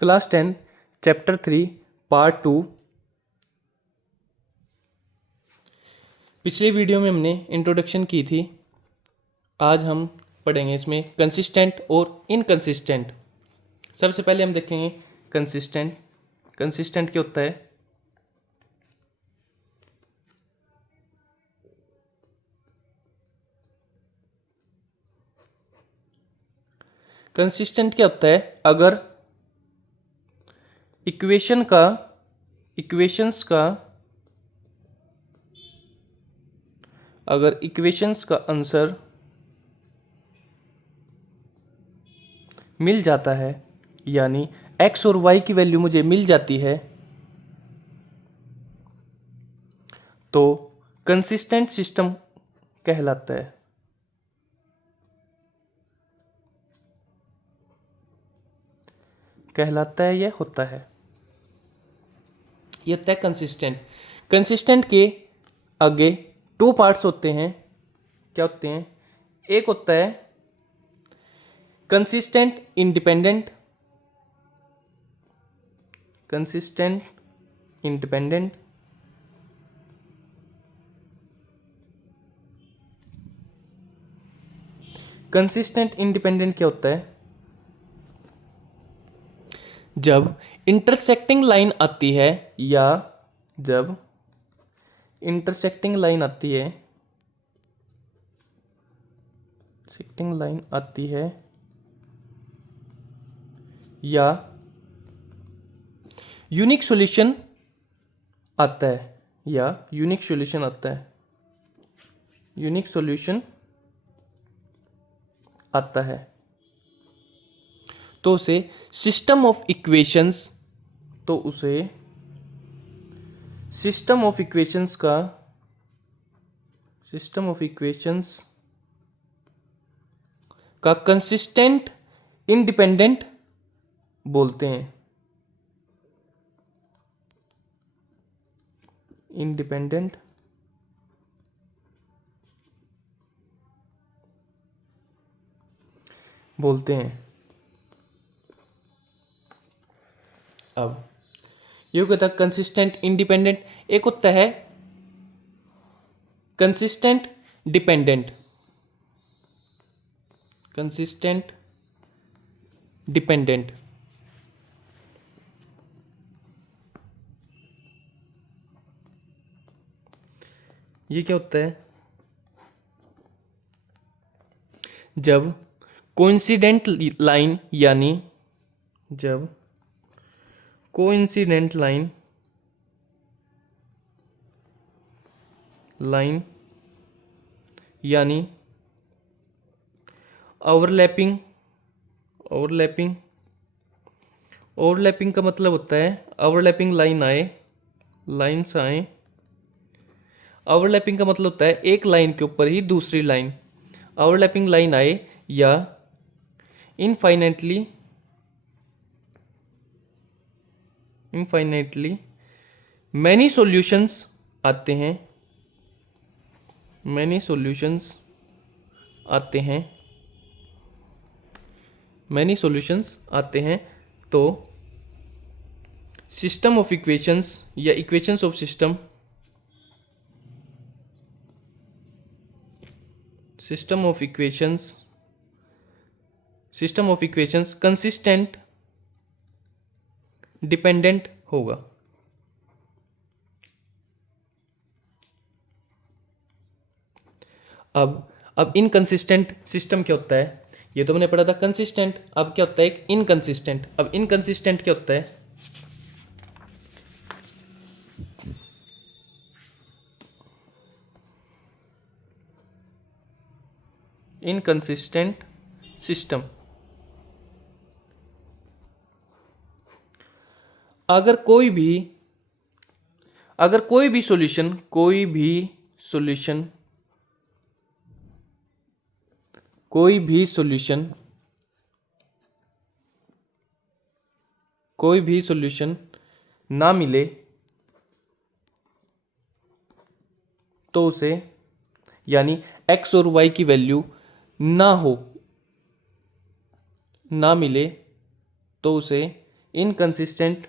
Class 10 chapter 3 part 2। पिछले video में हमने इंट्रोडक्शन की थी। आज हम पढ़ेंगे इसमें कंसिस्टेंट और इनकंसिस्टेंट। सबसे पहले हम देखेंगे कंसिस्टेंट। कंसिस्टेंट क्या होता है? कंसिस्टेंट क्या होता है? अगर इक्वेशंस का आंसर मिल जाता है, यानी x और y की वैल्यू मुझे मिल जाती है, तो कंसिस्टेंट सिस्टम कहलाता है। यह होता है, यह होता है कंसिस्टेंट। कंसिस्टेंट के आगे टू पार्ट्स होते हैं। क्या होते हैं? एक होता है consistent independent. Consistent independent consistent independent क्या होता है? जब इंटरसेक्टिंग लाइन आती है, या जब इंटरसेक्टिंग लाइन आती है, या यूनिक सॉल्यूशन आता है, यूनिक सॉल्यूशन आता है, तो उसे सिस्टम ऑफ इक्वेशंस का कंसिस्टेंट इंडिपेंडेंट बोलते हैं। अब ये होता है कंसिस्टेंट इंडिपेंडेंट। एक होता है कंसिस्टेंट डिपेंडेंट। ये क्या होता है? जब कोइंसिडेंट लाइन यानी ओवरलैपिंग का मतलब होता है ओवरलैपिंग लाइन्स आए। ओवरलैपिंग का मतलब होता है एक लाइन के ऊपर ही दूसरी लाइन, ओवरलैपिंग लाइन आए, या इनफाइनाइटली मैनी सॉल्यूशंस आते हैं, तो सिस्टम ऑफ इक्वेशंस या equations of system of equations consistent dependent होगा। अब इनकंसिस्टेंट सिस्टम क्या होता है? ये तो मैंने पढ़ा था कंसिस्टेंट। अब क्या होता है एक इनकंसिस्टेंट। अब इनकंसिस्टेंट क्या होता है? इनकंसिस्टेंट सिस्टम, अगर कोई भी सॉल्यूशन ना मिले, तो उसे, यानी x और y की वैल्यू ना मिले, तो उसे इनकंसिस्टेंट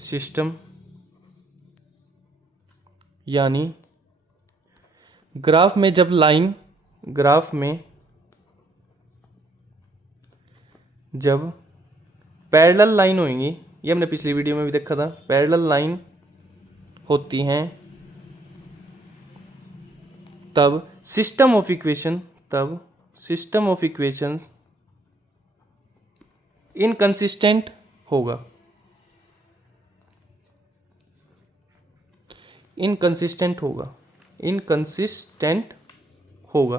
सिस्टम यानी ग्राफ में जब पैरेलल लाइन होंगी, ये हमने पिछली वीडियो में भी देखा था, पैरेलल लाइन होती हैं तब सिस्टम ऑफ इक्वेशन इनकंसिस्टेंट होगा। इनकंसिस्टेंट होगा।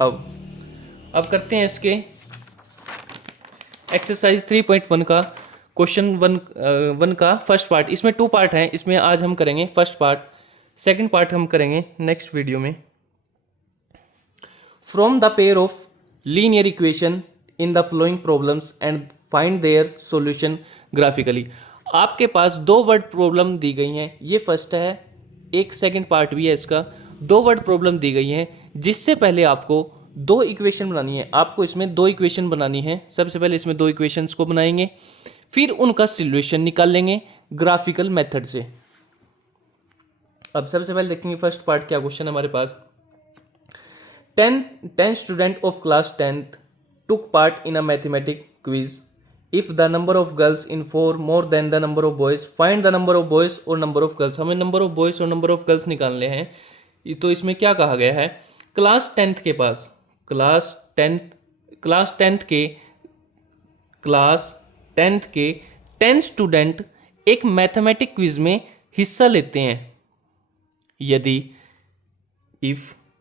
अब करते हैं इसके एक्सरसाइज 3.1 का क्वेश्चन वन का फर्स्ट पार्ट। इसमें 2 पार्ट हैं, इसमें आज हम करेंगे फर्स्ट पार्ट, सेकंड पार्ट हम करेंगे नेक्स्ट वीडियो में। From the pair of linear equation in the flowing problems and find their solution graphically. आपके पास 2 वर्ड प्रॉब्लम दी गई हैं, ये फर्स्ट है, एक सेकंड पार्ट भी है इसका। 2 वर्ड प्रॉब्लम दी गई हैं, जिससे पहले आपको 2 इक्वेशन बनानी है। आपको इसमें 2 इक्वेशन बनानी है। सबसे पहले इसमें 2 इक्वेशंस को बनाएंगे, फिर उनका सॉल्यूशन निकाल लेंगे ग्राफिकल मेथड से। अब सबसे पहले देखेंगे फर्स्ट पार्ट क्या क्वेश्चन है हमारे पास। 10 student of class 10th took part in a mathematics quiz. If the number of girls in 4 more than the number of boys, find the number of boys or number of girls। हमें number of boys और number of girls निकालने हैं। तो इसमें क्या कहा गया है, क्लास 10th के पास, क्लास 10th के 10 स्टूडेंट एक मैथमेटिक क्विज में हिस्सा लेते हैं।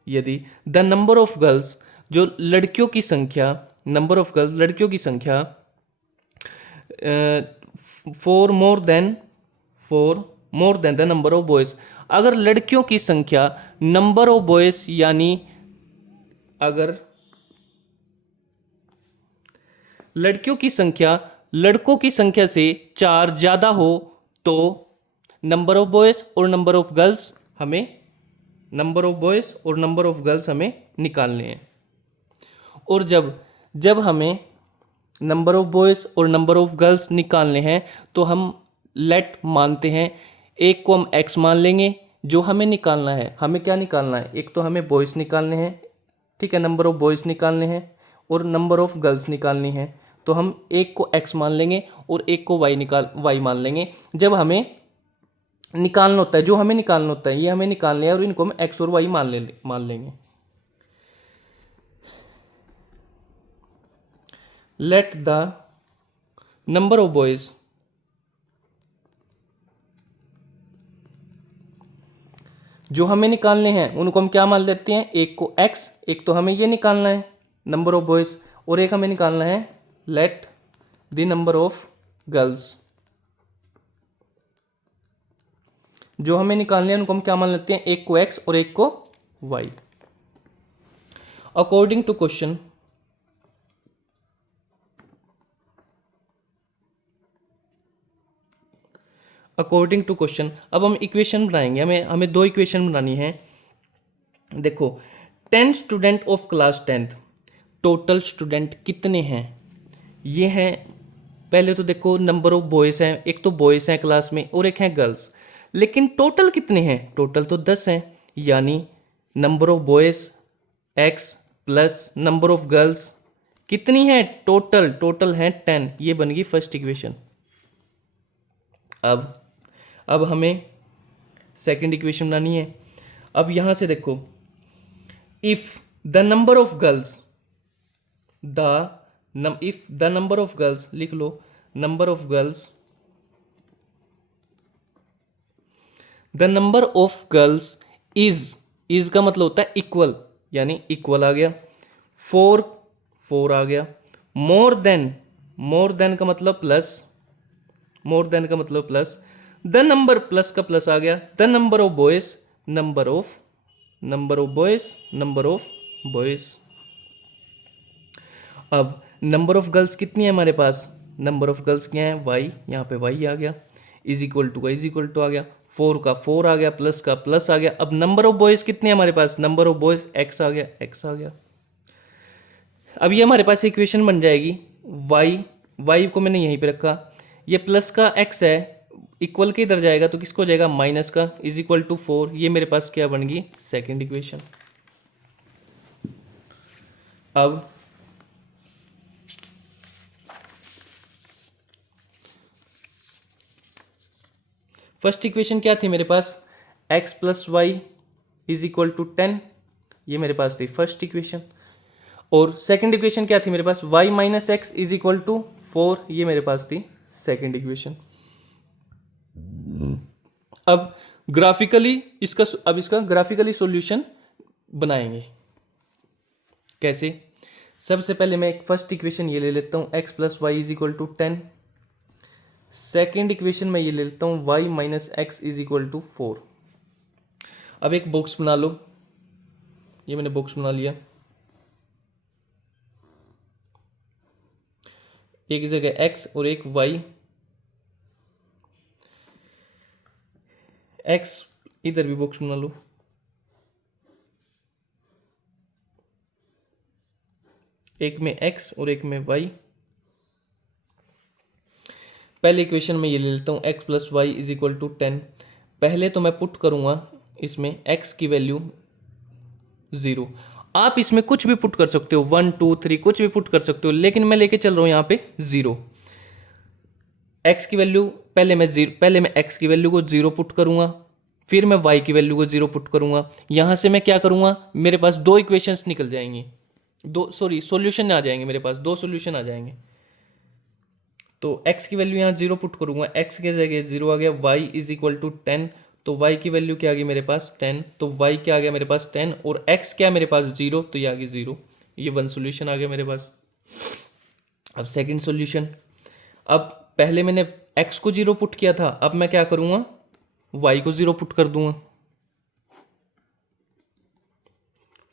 यदि द नंबर ऑफ गर्ल्स, जो लड़कियों की संख्या, नंबर ऑफ गर्ल्स लड़कियों की संख्या 4 more than the number of boys, अगर लड़कियों की संख्या नंबर ऑफ बॉयज यानी अगर लड़कियों की संख्या लड़कों की संख्या से 4 ज्यादा हो तो नंबर ऑफ बॉयज और नंबर ऑफ गर्ल्स हमें निकालने हैं। और जब हमें नंबर ऑफ बॉयज और नंबर ऑफ गर्ल्स निकालने हैं तो हम लेट मानते हैं, एक को हम एक्स मान लेंगे जो हमें निकालना है। हमें क्या निकालना है, एक तो हमें बॉयज निकालने हैं, ठीक है, नंबर ऑफ बॉयज निकालने हैं और नंबर ऑफ गर्ल्स निकालनी है। तो हम एक को एक्स मान लेंगे और एक को वाई मान लेंगे। जब हमें निकालना होता है, जो हमें निकालना होता है, ये हमें निकालने हैं और इनको हम एक्स और वाई मान लेंगे। Let the number of boys जो हमें निकालने हैं उनको हम क्या मान लेते हैं, एक को एक्स, एक तो हमें ये निकालना है नंबर ऑफ बॉयज और एक हमें निकालना है let the number of girls. जो हमें निकालने हैं उनको हम क्या मान लेते हैं, एक को एक्स और एक को वाई। अकॉर्डिंग टू क्वेश्चन अब हम इक्वेशन बनाएंगे। हमें 2 इक्वेशन बनानी है। देखो 10 student of class 10th, total student कितने हैं, ये हैं। पहले तो देखो नंबर ऑफ बॉयज हैं, एक तो बॉयज हैं क्लास में और एक हैं गर्ल्स, लेकिन टोटल कितने हैं, टोटल तो 10 हैं। यानी number of boys x plus number of girls कितनी है, टोटल है 10। ये बन गई फर्स्ट इक्वेशन। अब हमें सेकंड इक्वेशन बनानी है। अब यहां से देखो, if the number of girls लिख लो, number of girls, the number of girls is का मतलब होता है इक्वल, यानी इक्वल आ गया, 4 आ गया, मोर देन का मतलब प्लस, द नंबर प्लस का प्लस आ गया, the number of boys, number of boys. अब नंबर ऑफ गर्ल्स कितनी है हमारे पास, नंबर ऑफ गर्ल्स क्या है, वाई, यहाँ पे वाई आ गया, इज इक्वल टू आ गया, 4 का 4 आ गया, प्लस का प्लस आ गया। अब नंबर ऑफ बॉयज़ कितने हैं हमारे पास, नंबर ऑफ बॉयज़ x आ गया, x आ गया। अब ये हमारे पास इक्वेशन बन जाएगी y को मैंने यहीं पे रखा, ये प्लस का x है, इक्वल के इधर जाएगा तो किसको जाएगा, माइनस का, इज इक्वल टू 4। ये मेरे पास क्या बन गई, सेकेंड इक्वेशन। अब फर्स्ट इक्वेशन क्या थी मेरे पास, x plus y is equal to 10, ये मेरे पास थी फर्स्ट इक्वेशन। और सेकंड इक्वेशन क्या थी मेरे पास, y minus x is equal to 4, ये मेरे पास थी सेकंड इक्वेशन। अब इसका ग्राफिकली सॉल्यूशन बनाएंगे कैसे। सबसे पहले मैं एक फर्स्ट इक्वेशन ये ले लेता हूँ, x plus y is equal to 10। Second equation में ये ले लेता हूँ, y minus x is equal to 4। अब एक बॉक्स बना लो, ये मैंने बॉक्स बना लिया, एक जगह x और एक y, x इधर भी बॉक्स बना लो, एक में x और एक में y। पहले इक्वेशन में ये ले लेता हूँ, x plus y is equal to 10। पहले तो मैं पुट करूँगा इसमें x की वैल्यू 0। आप इसमें कुछ भी पुट कर सकते हो, 1 2 3 कुछ भी पुट कर सकते हो, लेकिन मैं लेके चल रहा हूँ यहाँ पे 0। x की वैल्यू पहले मैं x की वैल्यू को 0 पुट करूँगा, फिर मैं y की वैल्यू को 0 पुट करूँगा। यहाँ से मैं क्या करूँगा, मेरे पास दो इक्वेशंस निकल जाएंगी, सॉल्यूशन आ जाएंगे, मेरे पास दो सॉल्यूशन आ जाएंगे। तो x की वैल्यू यहाँ 0 पुट करूँगा, x के जगह 0 आ गया, y इज इक्वल टू 10, तो y की वैल्यू क्या आ गई मेरे पास 10, तो y क्या आ गया मेरे पास 10, और x क्या मेरे पास 0, तो ये आ गई 0। ये वन सॉल्यूशन आ गया मेरे पास। अब सेकंड सॉल्यूशन, अब पहले मैंने x को 0 पुट किया था, अब मैं क्या करूँगा, y को 0 पुट कर दूंगा,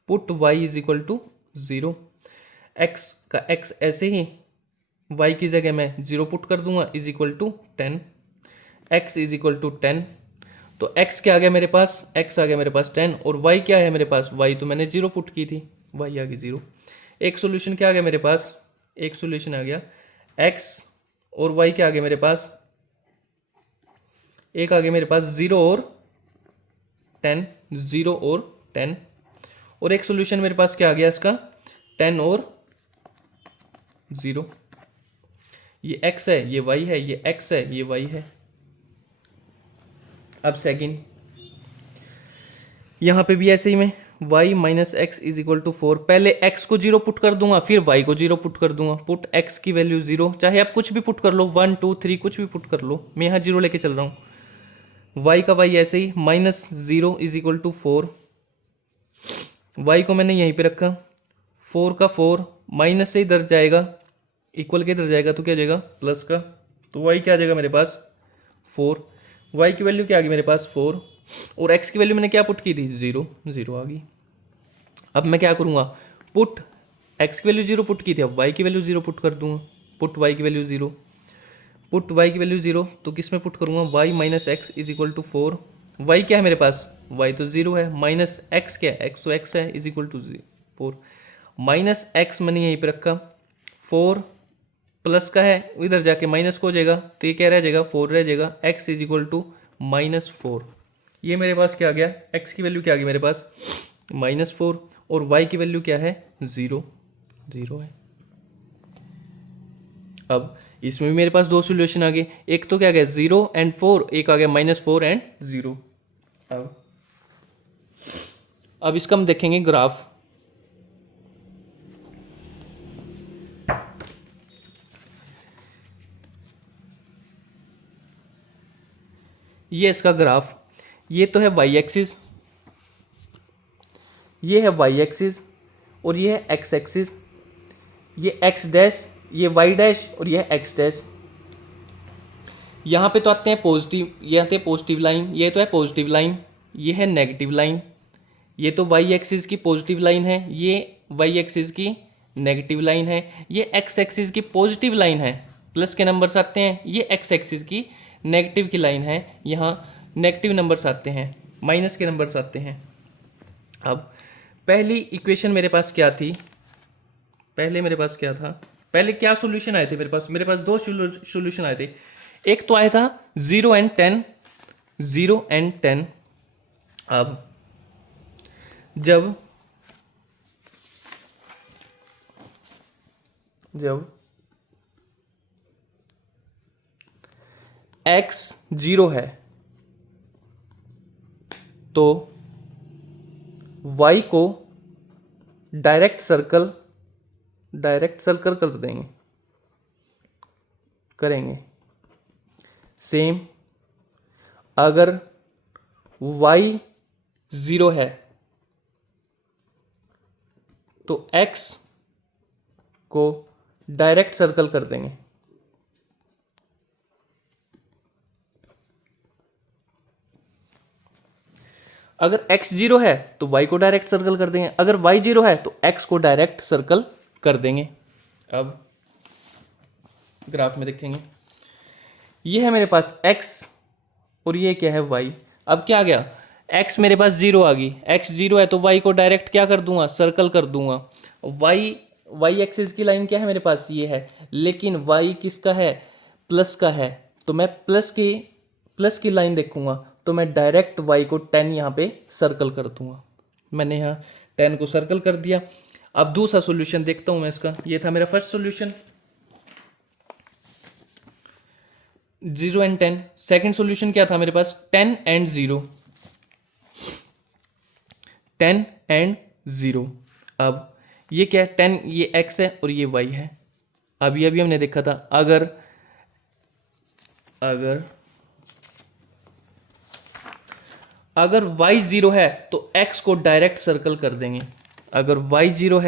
put y is equal to 0। x का x ऐसे ही y की जगह मैं 0 पुट कर दूंगा, is equal to 10, x is equal to 10। तो x क्या आ गया मेरे पास, x आ गया मेरे पास 10, और y क्या है मेरे पास, y तो मैंने 0 पुट की थी, y आ गई 0। एक सॉल्यूशन क्या आ गया मेरे पास, एक सॉल्यूशन आ गया, x और y क्या आ गया मेरे पास, एक आ गया मेरे पास 0 और 10, 0 और 10, और एक सॉल्यूशन मेरे पास क्या आ गया इसका, 10 और 0। ये x है, ये y है, ये x है, ये y है। अब सेकंड, यहाँ पे भी ऐसे ही मैं y minus x is equal to 4, पहले x को 0 पुट कर दूंगा, फिर y को 0 पुट कर दूंगा, पुट x की वैल्यू 0, चाहे आप कुछ भी पुट कर लो, 1 2 3 कुछ भी पुट कर लो, मैं यहाँ 0 लेके चल रहा हूँ। y का y ऐसे ही minus 0 is equal to 4, y को मैंने यहीं पे रखा, 4 का 4 माइनस से इधर जाएगा, इक्वल के इधर जाएगा तो क्या जाएगा, प्लस का, तो y क्या आ जाएगा मेरे पास 4, y की वैल्यू क्या आ गई मेरे पास 4, और x की वैल्यू मैंने क्या पुट की थी 0, 0 आ गई। अब मैं क्या करूँगा, पुट x की वैल्यू 0 पुट की थी, अब y की वैल्यू 0 पुट कर दूंगा, पुट y की वैल्यू 0, पुट y की वैल्यू 0, तो किस में पुट करूँगा, y minus x is equal to 4, y क्या है मेरे पास, y तो 0 है, माइनस x क्या है, x तो x है, is equal to 4, minus x मैंने यहीं पे रखा, 4 प्लस का है, इधर जाके माइनस को हो जाएगा, तो ये क्या रह जाएगा, 4 रह जाएगा, x is equal to minus 4। ये मेरे पास क्या आ गया, x की वैल्यू क्या आ गई मेरे पास माइनस 4, और y की वैल्यू क्या है 0, 0 है। अब इसमें भी मेरे पास दो सॉल्यूशन आ गए, एक तो क्या आ गया 0 एंड 4, एक आ गया माइनस 4 एंड 0। अब इसका हम देखेंगे ग्राफ। ये इसका ग्राफ, ये तो है y एक्सिस, ये है y एक्सिस, और ये है x एक्सिस, ये x डैश, ये y डैश, और ये है x डैश। यहाँ पे तो आते हैं पॉजिटिव, ये आते हैं पॉजिटिव लाइन, ये तो है पॉजिटिव लाइन, ये है नेगेटिव लाइन, ये तो y एक्सिस की पॉजिटिव लाइन है, ये y एक्सिस की नेगेटिव लाइन है, ये x एक्सिस की पॉजिटिव लाइन है, प्लस के नंबर्स आते हैं, ये x एक्सिस की नेगेटिव की लाइन है। यहाँ नेगेटिव नंबर्स आते हैं, माइनस के नंबर्स आते हैं। अब पहली इक्वेशन मेरे पास क्या थी, पहले क्या सॉल्यूशन आए थे मेरे पास दो सॉल्यूशन आए थे। एक तो आया था 0 एंड 10, 0 एंड 10। अब जब x 0 है तो y को डायरेक्ट सर्कल करेंगे। सेम अगर y 0 है तो x को डायरेक्ट सर्कल कर देंगे। अगर x 0 है तो y को डायरेक्ट सर्कल कर देंगे, अगर y 0 है तो x को डायरेक्ट सर्कल कर देंगे। अब ग्राफ में देखेंगे, ये है मेरे पास x और ये क्या है y। अब क्या आ गया, x मेरे पास 0 आ गई, x 0 है तो y को डायरेक्ट क्या कर दूंगा, सर्कल कर दूंगा। y एक्सिस की लाइन क्या है मेरे पास, ये है, लेकिन y किसका है, प्लस का है, तो मैं प्लस की लाइन देखूंगा तो मैं डायरेक्ट y को 10 यहाँ पे सर्कल कर दूंगा। मैंने यहाँ 10 को सर्कल कर दिया। अब दूसरा सॉल्यूशन देखता हूँ मैं इसका। ये था मेरा first solution 0 and 10। Second solution क्या था मेरे पास, 10 एंड 0, 10 एंड 0। अब ये क्या है, 10 ये x है और ये y है। अब ये अभी हमने देखा था, अगर y 0 है तो x को डायरेक्ट सर्कल कर देंगे। अगर y 0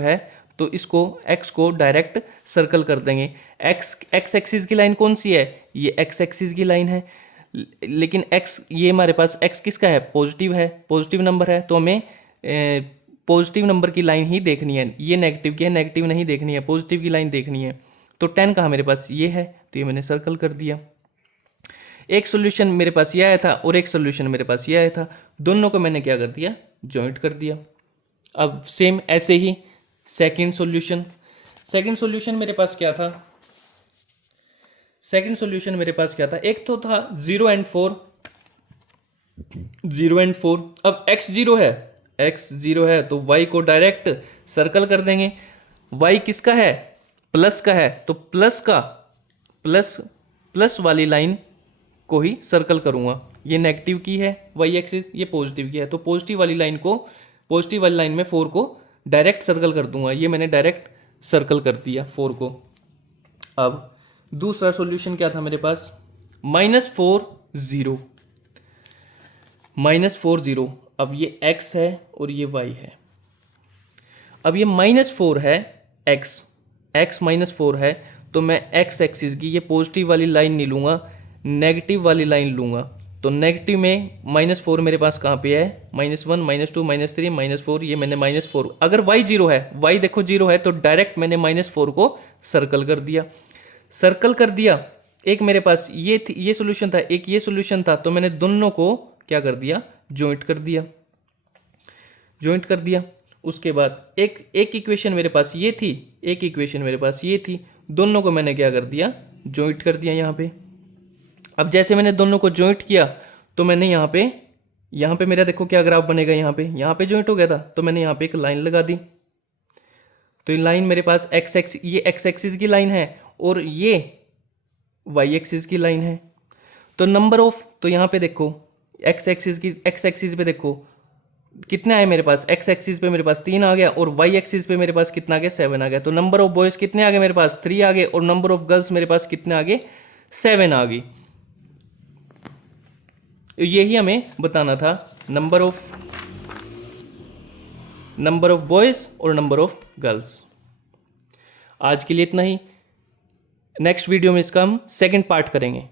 है तो इसको x को डायरेक्ट सर्कल कर देंगे। x एक्सिस की लाइन कौन सी है, ये x एक्सिस की लाइन है, लेकिन x ये हमारे पास x किसका है, पॉजिटिव है, पॉजिटिव नंबर है, तो हमें पॉजिटिव नंबर की लाइन ही देखनी है। ये नेगेटिव की है, नेगेटिव नहीं देखनी है, पॉजिटिव की लाइन देखनी है। तो 10 कहाँ मेरे पास ये है, तो ये मैंने सर्कल कर दिया। एक सॉल्यूशन मेरे पास ये आया था और एक सॉल्यूशन मेरे पास ये आया था, दोनों को मैंने क्या कर दिया, जॉइंट कर दिया। अब सेम ऐसे ही सेकंड सॉल्यूशन मेरे पास क्या था, एक तो था 0 एंड 4। अब x 0 है तो y को डायरेक्ट सर्कल कर देंगे। y किसका है, प्लस का है, तो प्लस वाली लाइन को ही सर्कल करूंगा। ये नेगेटिव की है y एक्सिस, ये पॉजिटिव की है, तो पॉजिटिव वाली लाइन में 4 को डायरेक्ट सर्कल कर दूंगा। ये मैंने डायरेक्ट सर्कल कर दिया 4 को। अब दूसरा सॉल्यूशन क्या था मेरे पास, -4 0। अब ये x है और ये y है। अब ये -4 है, x -4 है, तो मैं x एक्सिस की ये पॉजिटिव वाली लाइन नहीं लूँगा, नेगेटिव वाली लाइन लूँगा। तो नेगेटिव में -4 मेरे पास कहाँ पे है, -1 -2 -3 -4, ये मैंने -4। अगर y 0 है, y देखो 0 है, तो डायरेक्ट मैंने -4 को सर्कल कर दिया। एक मेरे पास ये सॉल्यूशन था, एक ये सॉल्यूशन था, तो मैंने दोनों को क्या कर दिया, जॉइंट कर दिया। उसके बाद एक इक्वेशन मेरे पास ये थी, एक इक्वेशन मेरे पास ये थी, दोनों को मैंने क्या कर दिया, जॉइंट कर दिया यहाँ पे। अब जैसे मैंने दोनों को जॉइंट किया तो मैंने यहाँ पे मेरा देखो क्या ग्राफ बनेगा, यहाँ पे जॉइंट हो गया था, तो मैंने यहाँ पे एक लाइन लगा दी। तो ये लाइन मेरे पास ये x एक्सिस की लाइन है और ये y एक्सिस की लाइन है। तो तो यहाँ पे देखो x एक्सिस पे देखो कितने आए मेरे पास, x एक्सिस पे मेरे पास 3 आ गया और y एक्सिस पे मेरे पास कितना आ गया, 7 आ गया। तो नंबर ऑफ बॉयज कितने आ गए मेरे पास, 3 आ गए, और नंबर ऑफ गर्ल्स मेरे पास कितने आ गए, 7 आ गई। यही हमें बताना था, नंबर ऑफ बॉयज और नंबर ऑफ गर्ल्स। आज के लिए इतना ही, नेक्स्ट वीडियो में इसका हम सेकंड पार्ट करेंगे।